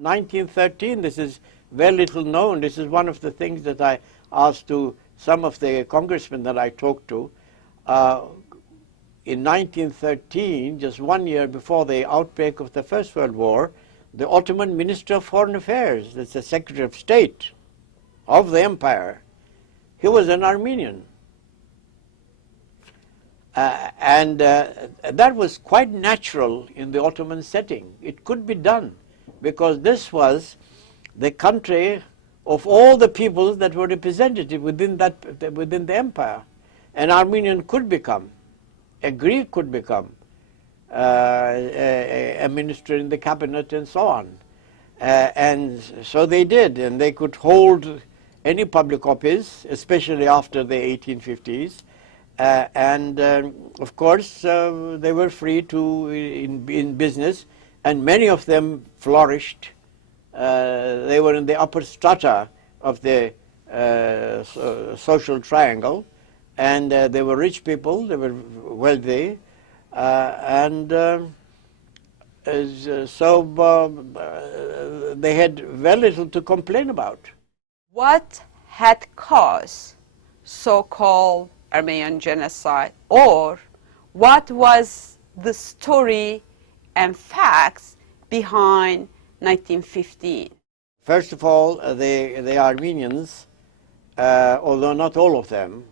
1913, this is very little known. This is one of the things that I asked to some of the congressmen that I talked to. In 1913, just 1 year before the outbreak of the First World War, the Ottoman Minister of Foreign Affairs, that's the Secretary of State of the empire, he was an Armenian. That was quite natural in the Ottoman setting. It could be done because this was the country of all the peoples that were represented within the empire. An Armenian could become, a Greek could become a minister in the cabinet and so on. And so they did, and they could hold any public office, especially after the 1850s. Of course, they were free to in business, and many of them flourished. They were in the upper strata of the social triangle, and they were rich people, they were wealthy, so they had very little to complain about. What had caused so-called Armenian genocide, or what was the story and facts behind 1915? First of all, the Armenians, although not all of them,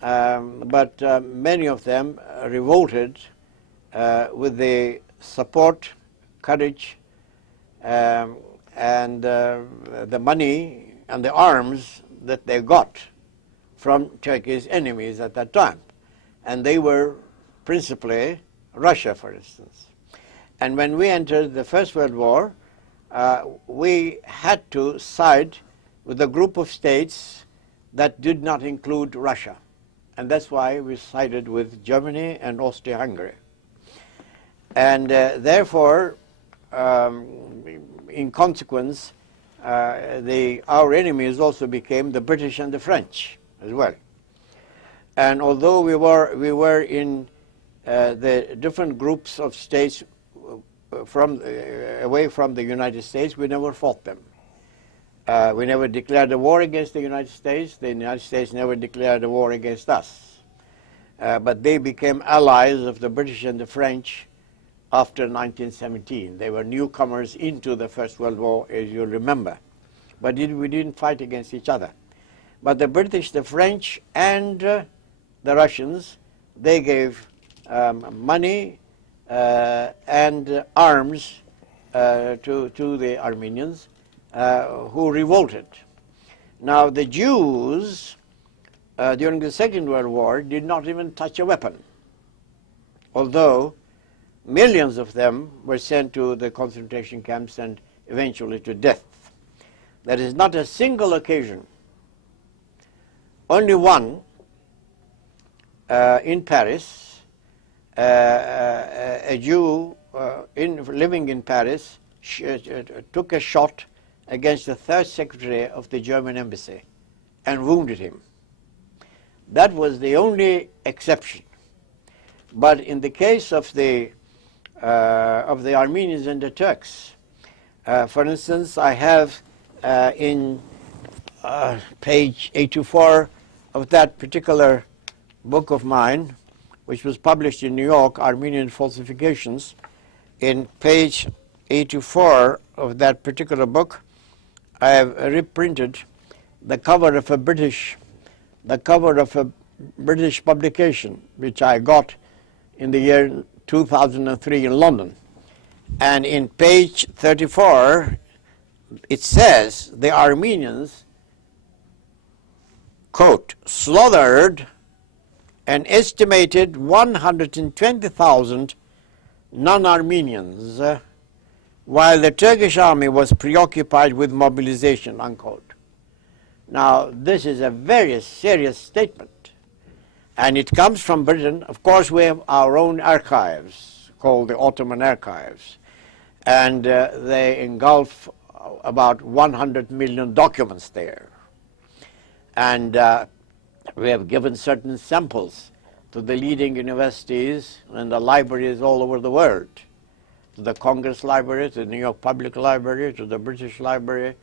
but many of them revolted with the support, courage, and the money and the arms that they got from Turkey's enemies at that time. And they were principally Russia, for instance. And when we entered the First World War, we had to side with a group of states that did not include Russia. And that's why we sided with Germany and Austria-Hungary. And therefore, in consequence, our enemies also became the British and the French as well. And although we were in the different groups of states away from the United States, we never fought them. We never declared a war against the United States. The United States never declared a war against us. But they became allies of the British and the French after 1917. They were newcomers into the First World War, as you remember. But we didn't fight against each other. But the British, the French, and the Russians, they gave money and arms to the Armenians who revolted. Now, the Jews, during the Second World War, did not even touch a weapon, although millions of them were sent to the concentration camps and eventually to death. There is not a single occasion, only one, in Paris, a Jew living in Paris took a shot against the third secretary of the German embassy and wounded him. That was the only exception. But in the case of the Armenians and the Turks, for instance, I have in page 84 of that particular book of mine, which was published in New York, Armenian Falsifications, in page 84 of that particular book, I have reprinted the cover of a British publication, which I got in the year 2003 in London. And in page 34, it says the Armenians, quote, slaughtered an estimated 120,000 non-Armenians, while the Turkish army was preoccupied with mobilization, unquote. Now, this is a very serious statement, and it comes from Britain. Of course, we have our own archives called the Ottoman Archives, and they engulf about 100 million documents there. And we have given certain samples to the leading universities and the libraries all over the world. to the Congress Library, to the New York Public Library, to the British Library,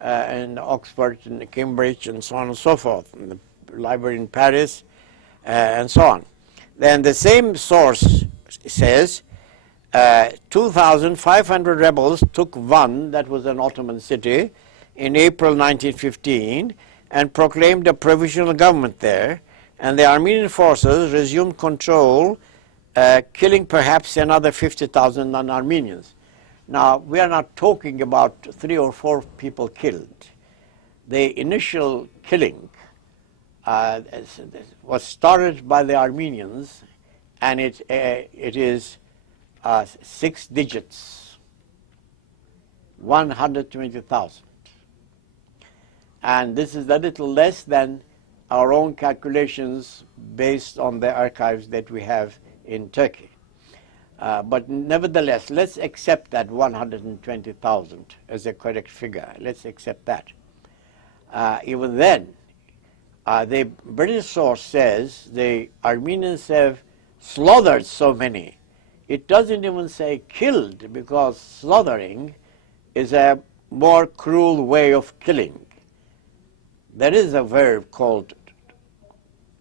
and Oxford and Cambridge, and so on and so forth, and the library in Paris, and so on. Then the same source says 2,500 rebels took Van, that was an Ottoman city, in April 1915, and proclaimed a provisional government there, and the Armenian forces resumed control, killing perhaps another 50,000 non-Armenians. Now, we are not talking about 3 or 4 people killed. The initial killing was started by the Armenians, and it is 6 digits, 120,000. And this is a little less than our own calculations based on the archives that we have in Turkey. But nevertheless, let's accept that 120,000 as a correct figure. Let's accept that. Even then, the British source says the Armenians have slaughtered so many. It doesn't even say killed, because slaughtering is a more cruel way of killing. There is a verb called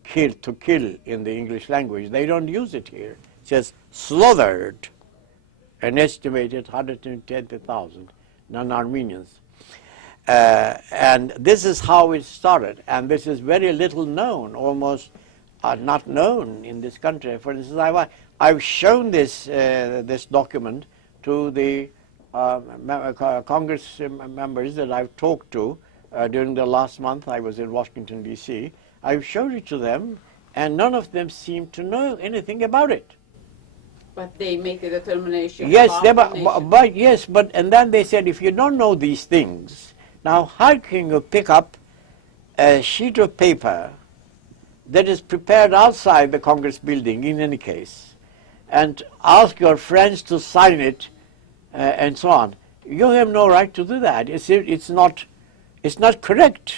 kill, to kill, in the English language. They don't use it here. It says slaughtered an estimated 120,000 non-Armenians. And this is how it started. And this is very little known, almost not known in this country. For instance, I've shown this, this document to the Congress members that I've talked to during the last month. I was in Washington, D.C. I've showed it to them, and none of them seem to know anything about it. But they make a determination. Yes, about and then they said, if you don't know these things, now how can you pick up a sheet of paper that is prepared outside the Congress building, in any case, and ask your friends to sign it, and so on? You have no right to do that. It's not correct.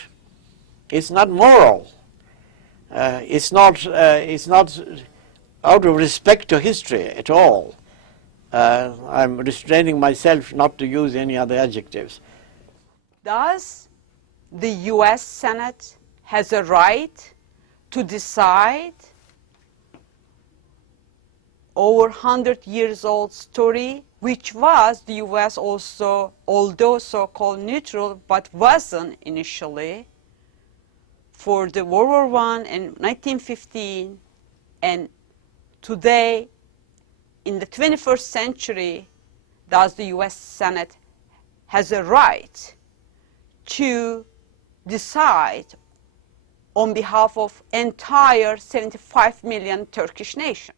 It's not moral. It's not out of respect to history at all. I'm restraining myself not to use any other adjectives. Does the U.S. Senate has a right to decide over 100 years old story, which was the U.S. also, although so-called neutral, but wasn't initially, for the World War I in 1915, and today, in the 21st century, does the U.S. Senate has a right to decide on behalf of entire 75 million Turkish nation?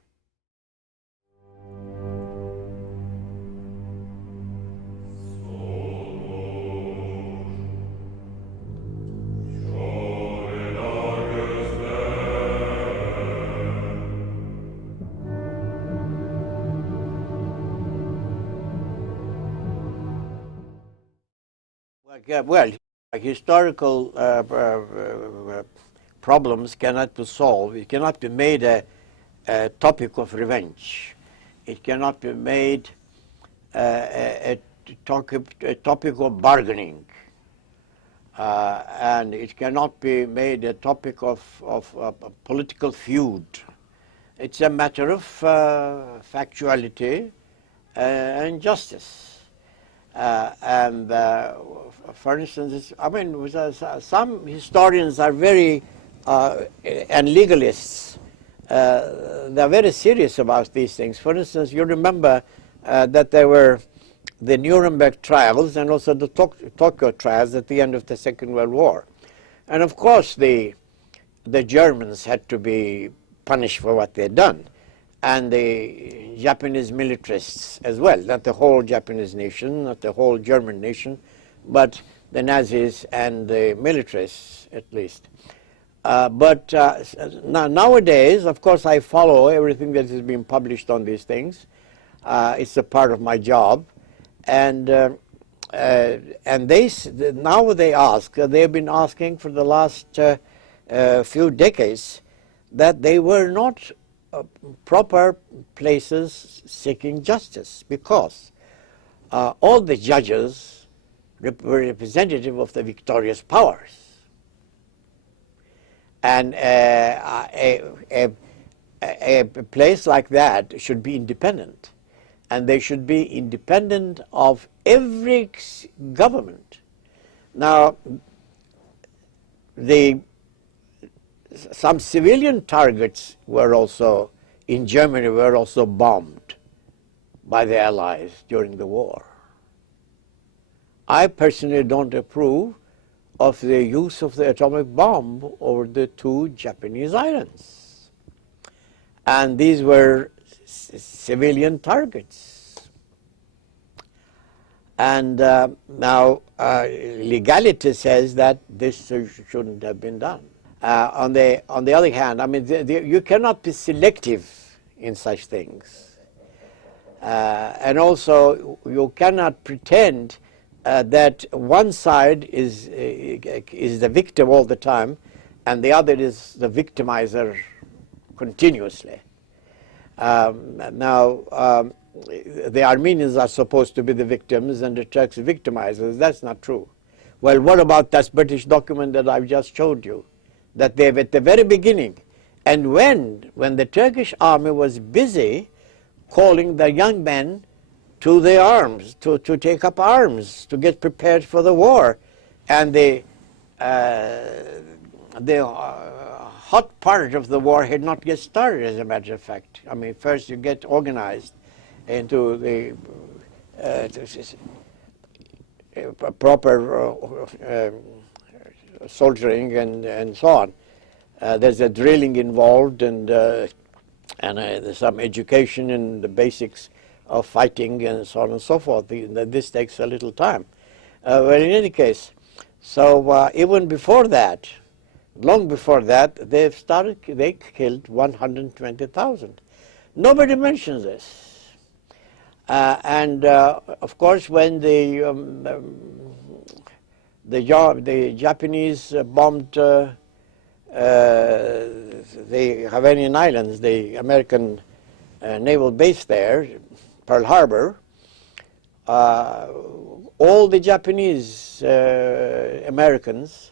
Well, historical problems cannot be solved. It cannot be made a topic of revenge. It cannot be made a topic of bargaining. And it cannot be made a topic of a political feud. It's a matter of factuality and justice. For instance, some historians are very, and legalists, they're very serious about these things. For instance, you remember that there were the Nuremberg trials and also the Tokyo trials at the end of the Second World War. And of course, the Germans had to be punished for what they had done, and the Japanese militarists as well, not the whole Japanese nation, not the whole German nation, but the Nazis and the militarists at least. Nowadays, of course, I follow everything that is being published on these things. It's a part of my job. And now they ask, they've been asking for the last few decades, that they were not proper places seeking justice, because all the judges were representative of the victorious powers. And a place like that should be independent. And they should be independent of every government. Now, some civilian targets were also, in Germany, were also bombed by the Allies during the war. I personally don't approve of the use of the atomic bomb over the two Japanese islands. And these were civilian targets. And now legality says that this shouldn't have been done. On the other hand, I mean, you cannot be selective in such things. And also, you cannot pretend that one side is the victim all the time, and the other is the victimizer continuously. Now, the Armenians are supposed to be the victims and the Turks victimizers. That's not true. Well, what about that British document that I've just showed you? That they've at the very beginning, and when the Turkish army was busy calling the young men to the arms, to take up arms, to get prepared for the war, and the hot part of the war had not yet started, as a matter of fact. I mean, first you get organized into the proper soldiering and so on. There's a drilling involved, and there's some education in the basics of fighting and so on and so forth. This takes a little time. Well, in any case, so even before that, long before that, they killed 120,000. Nobody mentions this. And of course, when the Japanese bombed the Hawaiian Islands, the American naval base there, Pearl Harbor, all the Japanese Americans,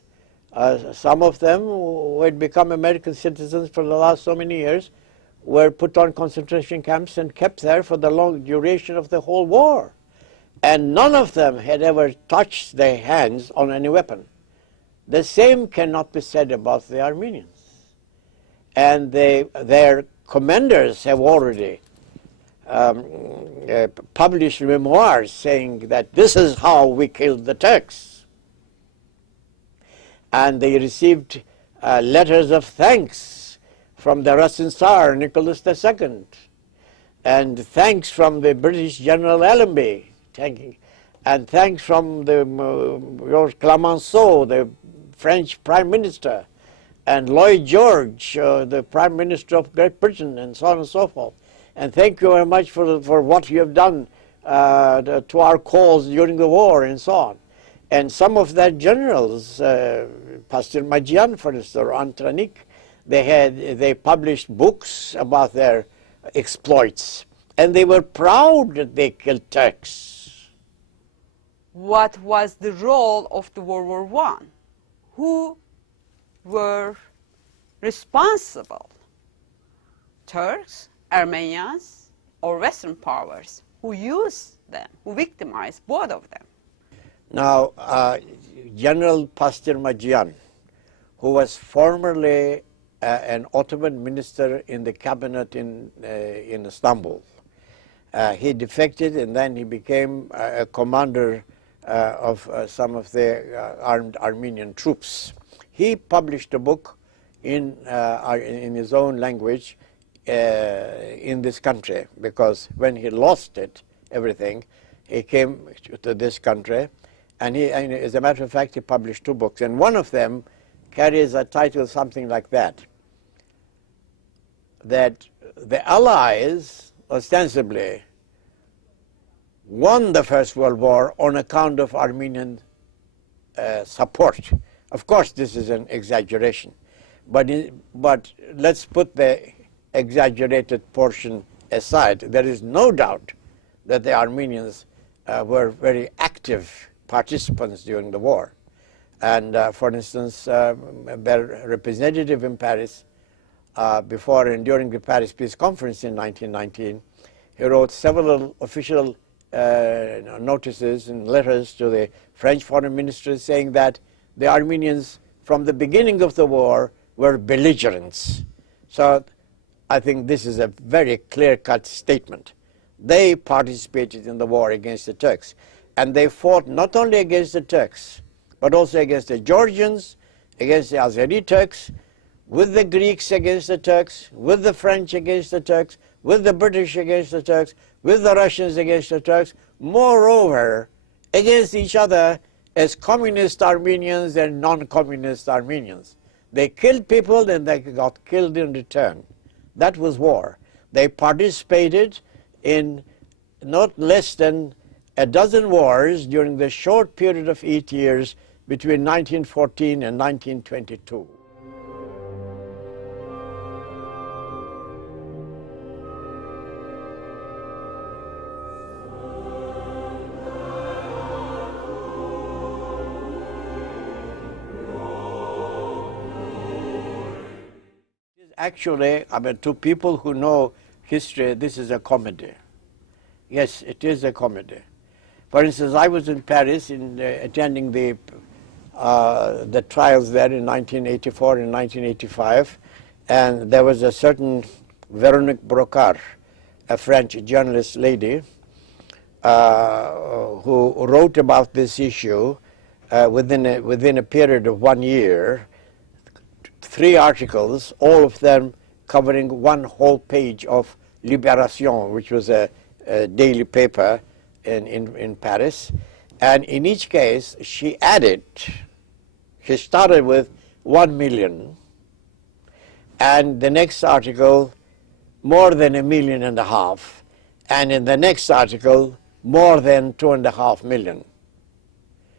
some of them who had become American citizens for the last so many years, were put on concentration camps and kept there for the long duration of the whole war. And none of them had ever touched their hands on any weapon. The same cannot be said about the Armenians. And their commanders have already published memoirs saying that this is how we killed the Turks. And they received letters of thanks from the Russian Tsar, Nicholas II, and thanks from the British General Allenby, and thanks from the Clemenceau, the French Prime Minister, and Lloyd George, the Prime Minister of Great Britain, and so on and so forth. And thank you very much for what you have done to our cause during the war, and so on. And some of their generals, Pastor Magian, for instance, or Antranik, they published books about their exploits, and they were proud that they killed Turks. What was the role of the World War I? Who were responsible? Turks, Armenians, or Western powers? Who used them? Who victimized both of them? Now, General Pastor Magian, who was formerly an Ottoman minister in the cabinet in Istanbul. He defected, and then he became a commander of some of the armed Armenian troops. He published a book in his own language in this country, because when he lost everything, he came to this country, and as a matter of fact, he published two books, and one of them carries a title something like that the Allies ostensibly won the First World War on account of Armenian support. Of course, this is an exaggeration, but let's put the exaggerated portion aside, there is no doubt that the Armenians were very active participants during the war. And for instance, their representative in Paris, before and during the Paris Peace Conference in 1919, he wrote several official notices and letters to the French foreign ministry saying that the Armenians from the beginning of the war were belligerents. So I think this is a very clear-cut statement. They participated in the war against the Turks, and they fought not only against the Turks, but also against the Georgians, against the Azeri Turks, with the Greeks against the Turks, with the French against the Turks, with the British against the Turks, with the Russians against the Turks, moreover, against each other as communist Armenians and non-communist Armenians. They killed people and they got killed in return. That was war. They participated in not less than a dozen wars during the short period of 8 years between 1914 and 1922. Actually, I mean, to people who know history, this is a comedy. Yes, it is a comedy. For instance, I was in Paris attending the trials there in 1984 and 1985, and there was a certain Véronique Brocard, a French journalist lady, who wrote about this issue within a period of 1 year. 3 articles, all of them covering one whole page of Libération, which was a daily paper in Paris. And in each case, she started with 1 million, and the next article, more than 1.5 million, and in the next article, more than 2.5 million.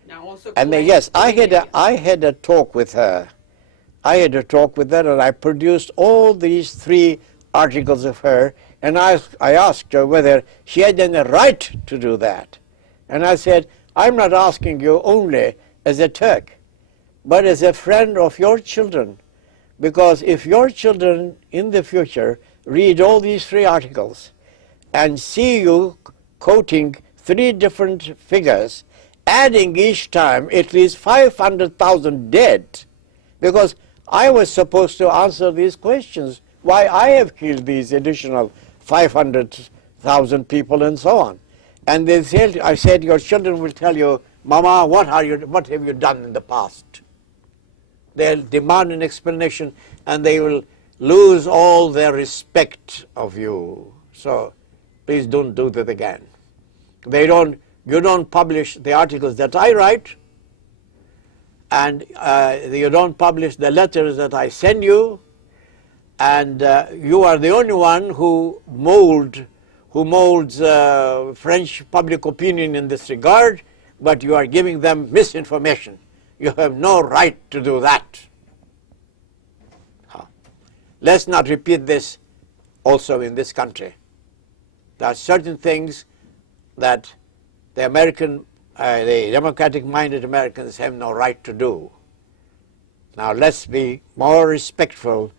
Now also and then, yes, I had a talk with her. And I produced all these 3 articles of her, and I asked her whether she had any right to do that. And I said, I'm not asking you only as a Turk, but as a friend of your children, because if your children in the future read all these 3 articles and see you quoting 3 different figures, adding each time at least 500,000 dead, because I was supposed to answer these questions, why I have killed these additional 500,000 people and so on. And they said, I said, your children will tell you, Mama, what have you done in the past? They'll demand an explanation and they will lose all their respect of you. So please don't do that again. You don't publish the articles that I write, and you don't publish the letters that I send you, and you are the only one who molds French public opinion in this regard, but you are giving them misinformation. You have no right to do that. Let's not repeat this also in this country. There are certain things that the democratic-minded Americans have no right to do. Now let's be more respectful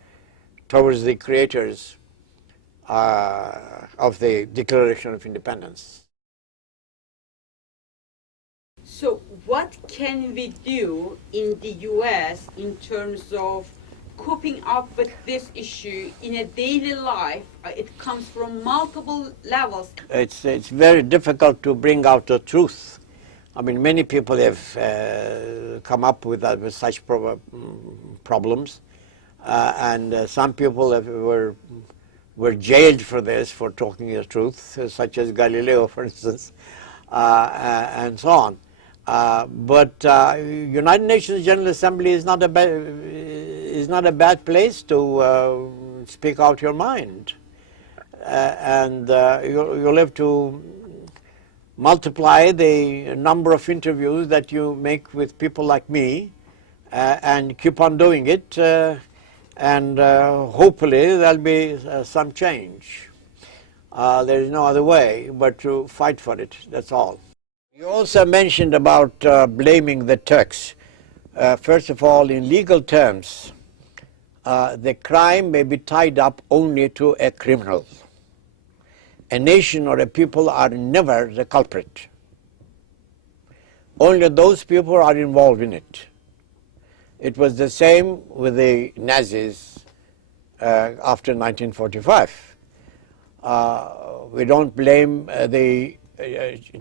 towards the creators of the Declaration of Independence. So what can we do in the U.S. in terms of coping up with this issue in a daily life? It comes from multiple levels. It's very difficult to bring out the truth. I mean, many people have come up with such problems, and some people were jailed for this, for talking the truth, such as Galileo, for instance, and so on. But United Nations General Assembly is not a bad place to speak out your mind, and you'll have to multiply the number of interviews that you make with people like me, and keep on doing it, and hopefully there'll be some change. There is no other way but to fight for it, that's all. You also mentioned about blaming the Turks. First of all, in legal terms, the crime may be tied up only to a criminal. A nation or a people are never the culprit. Only those people are involved in it. It was the same with the Nazis after 1945. We don't blame the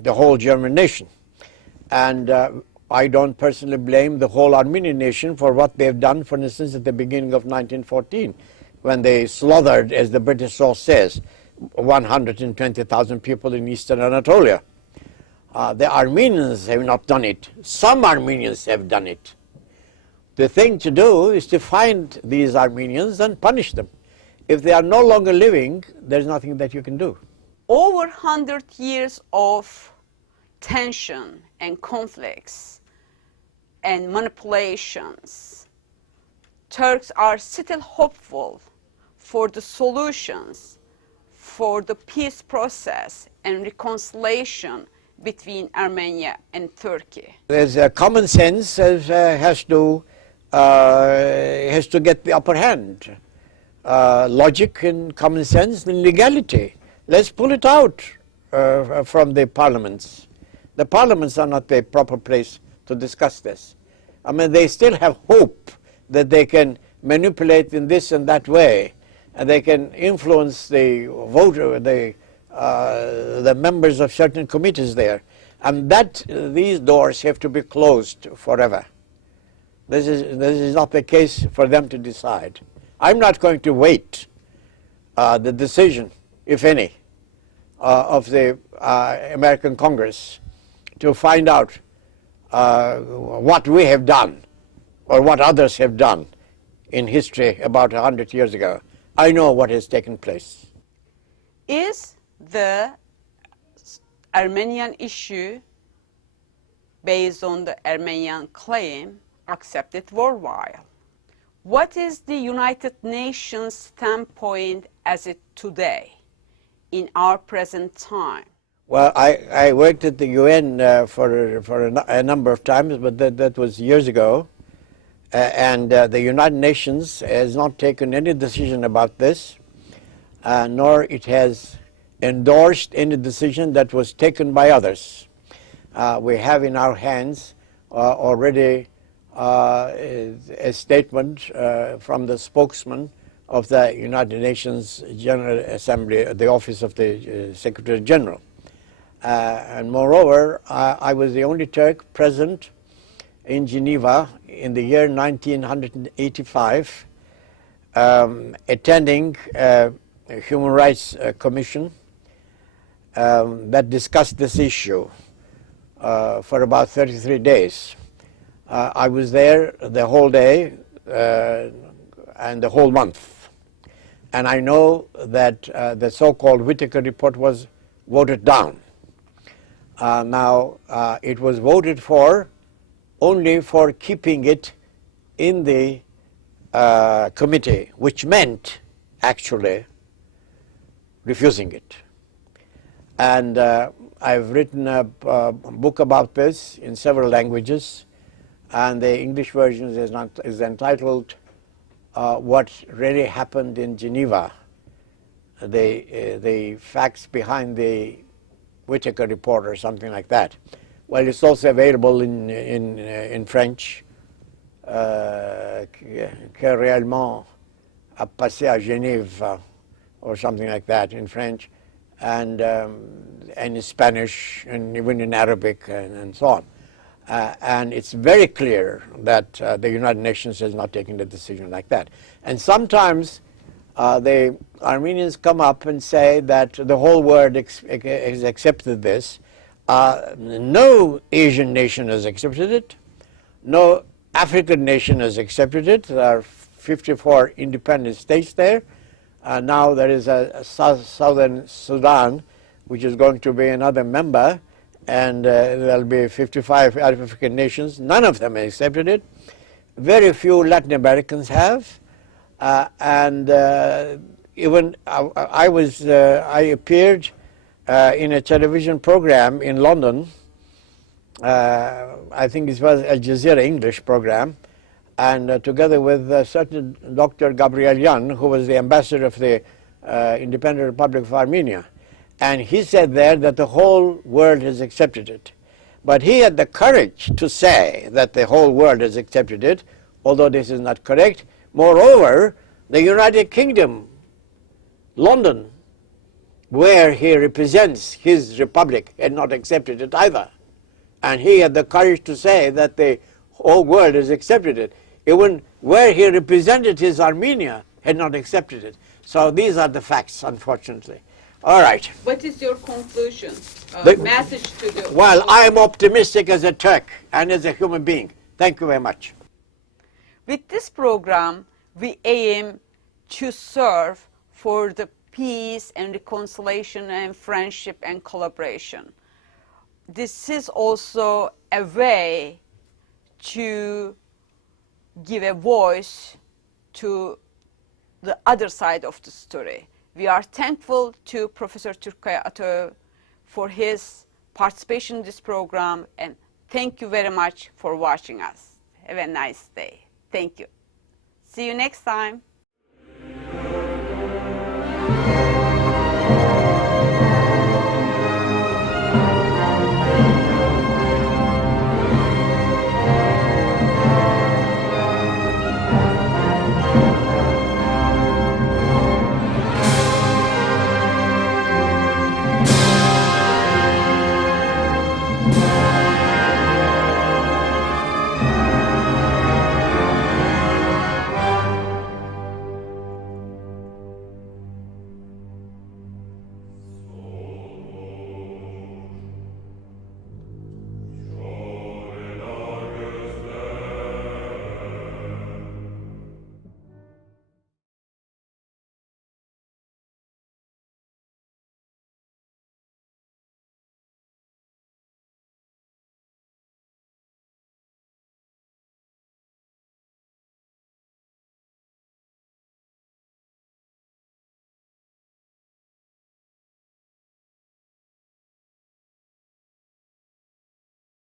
whole German nation. And I don't personally blame the whole Armenian nation for what they've done, for instance, at the beginning of 1914, when they slaughtered, as the British source says, 120,000 people in eastern Anatolia. The Armenians have not done it. Some Armenians have done it. The thing to do is to find these Armenians and punish them. If they are no longer living, there's nothing that you can do. Over 100 years of tension and conflicts and manipulations, Turks are still hopeful for the solutions, for the peace process and reconciliation between Armenia and Turkey. There's a common sense has to get the upper hand. Logic and common sense and legality. Let's pull it out from the parliaments. The parliaments are not the proper place to discuss this. I mean, they still have hope that they can manipulate in this and that way, and they can influence the voter, the members of certain committees there, and that these doors have to be closed forever. This is not the case for them to decide. I'm not going to wait the decision, if any, of the American Congress to find out what we have done or what others have done in history about 100 years ago. I know what has taken place. Is the Armenian issue, based on the Armenian claim, accepted worldwide? What is the United Nations standpoint as it today, in our present time? Well, I worked at the UN for a number of times, but that was years ago. And the United Nations has not taken any decision about this, nor it has endorsed any decision that was taken by others. We have in our hands already a statement from the spokesman of the United Nations General Assembly, the Office of the Secretary General. And moreover, I was the only Turk present in Geneva in the year 1985, attending a Human Rights Commission that discussed this issue for about 33 days. I was there the whole day and the whole month. And I know that the so-called Whitaker report was voted down. Now, it was voted for only for keeping it in the committee, which meant actually refusing it. And I've written a book about this in several languages, and the English version is entitled What Really Happened in Geneva, the facts behind the Whitaker report or something like that. Well, it's also available in French, que réellement a passé à Genève, or something like that in French, and in Spanish, and even in Arabic, and so on. And it's very clear that the United Nations has not taken a decision like that. And sometimes the Armenians come up and say that the whole world has accepted this. No Asian nation has accepted it. No African nation has accepted it. There are 54 independent states there. Now there is a Southern Sudan, which is going to be another member, and there'll be 55 African nations. None of them have accepted it. Very few Latin Americans have. and even I appeared in a television program in London. I think it was Al Jazeera English program, and together with certain Dr. Gabriel Yan, who was the ambassador of the Independent Republic of Armenia. And he said there that the whole world has accepted it. But he had the courage to say that the whole world has accepted it, although this is not correct. Moreover, the United Kingdom, London, where he represents his republic, had not accepted it either. And he had the courage to say that the whole world has accepted it. Even where he represented his Armenia had not accepted it. So these are the facts, unfortunately. All right. What is your conclusion, message to the... Well, I'm optimistic as a Turk and as a human being. Thank you very much. With this program, we aim to serve for the peace and reconciliation and friendship and collaboration. This is also a way to give a voice to the other side of the story. We are thankful to Professor Turkkaya Ataov for his participation in this program, and thank you very much for watching us. Have a nice day. Thank you. See you next time.